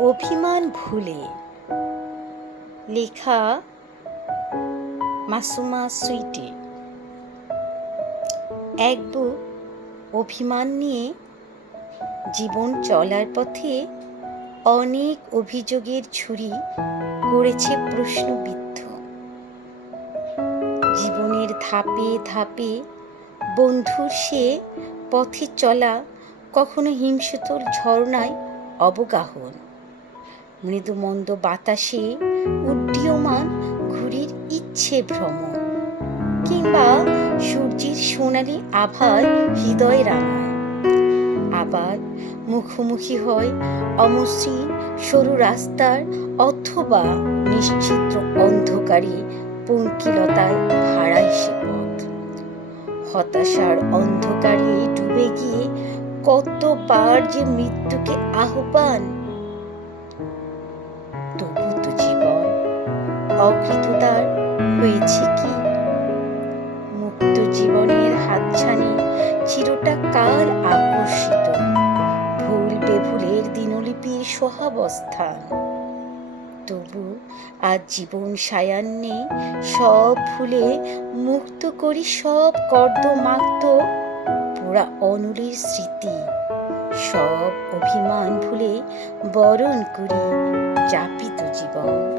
অভিমান ভুলে। লেখা মাসুমা সুইটি। এক বুক অভিমান নিয়ে জীবন চলার পথে অনেক অভিযোগের ঝুড়ি করেছে প্রশ্নবিদ্ধ। জীবনের ধাপে ধাপে বন্ধুর সে পথে চলা কখনো হিমশীতল ঝর্ণায় অবগাহন। মৃদুমন্দ বাতাসে উড্ডীয়মান ঘুড়ির ইচ্ছে ভ্রমণ কিংবা সূর্যের সোনালি আভায় হৃদয় রাঙায়। আবার মুখোমুখি হয় অমসৃণ সরু রাস্তার অথবা নিশ্চিত্র অন্ধকারে পঙ্কিলতায় হারায় সে পথ। হতাশার অন্ধকারে ডুবে গিয়ে কতবার যে মৃত্যুকে আহ্বান অকৃতদার হয়েছে কি? মুক্ত জীবনের হাতছানি চিরটা কাল আকর্ষিত? ভুল বেভুলের দিনলিপির সহাবস্থান তবু আজ জীবন সায়ান্নে সব ভুলে মুক্ত করি সব কর্দ মাক্ত পোড়া অনলের স্মৃতি। সব অভিমান ভুলে বরণ করি চাপিত জীবন।